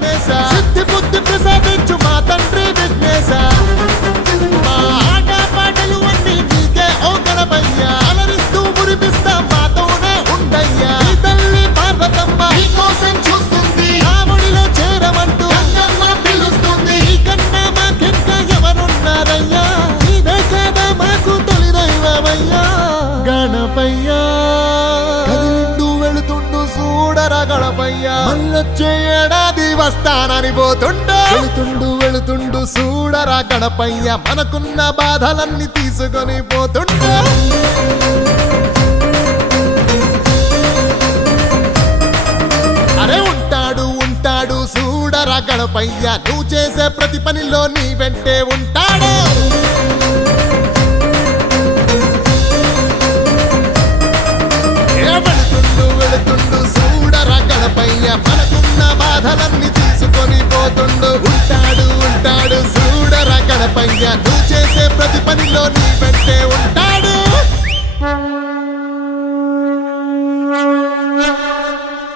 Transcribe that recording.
పరమేశ సిద్ధి బుద్ధి ప్రసాదించు మా తండ్రి విఘ్నేశ మా ఆట పాటలు అన్ని నీకే ఓ గణపయ్య అలరిస్తూ మురిపిస్తాం మాతోనే ఉండయ్యా ఈ తల్లి పార్వతమ్మ నీకోసం చూస్తుంది రాముడిలో చేరమంటూ గంగమ్మ పిలుస్తుంది ఈ కన్నా మాకింకా ఎవరున్నారయ్యా నీవే కదా మాకు తొలి దైవమయ్యా గణపయ్యా కదిలిండు వెళుతుండు చూడరా గణపయ్యా మళ్ళొచ్చే ఏడాది వస్తానని పోతుండు వెళుతుండు చూడరా గణపయ్య మనకున్న బాధలన్నీ తీసుకొని పోతుండు అరే ఉంటాడు చూడరా గణపయ్య నువ్వు చేసే ప్రతి పనిలో నీ వెంటే ఉంటాడు వెళుతుండు చూడరా గణపయ్య మనకున్న బాధలన్నీ